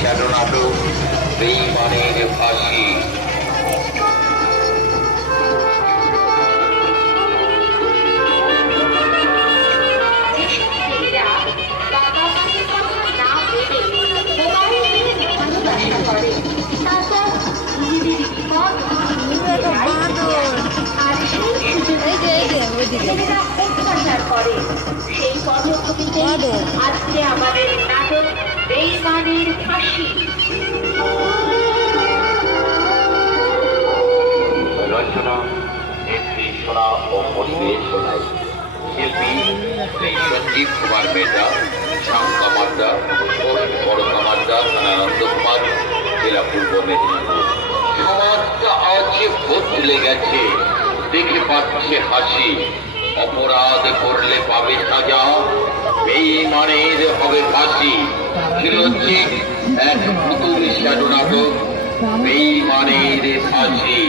Shadow নাটক বেইমানের ফাঁসি। আজকে রচনা, নির্দেশনা সঞ্জীব কুমার মেটা শ্যাম কামারদা বড় কামারদা থানা আনন্দকুমার জেলা পূর্ব মেদিনীপুর। সমাজটা আজ গেছে। দেখে পাচ্ছে হাসি। অপরাধ করলে পাবে সাজা। হচ্ছে এক পুতুল নাটক বেইমানের ফাঁসি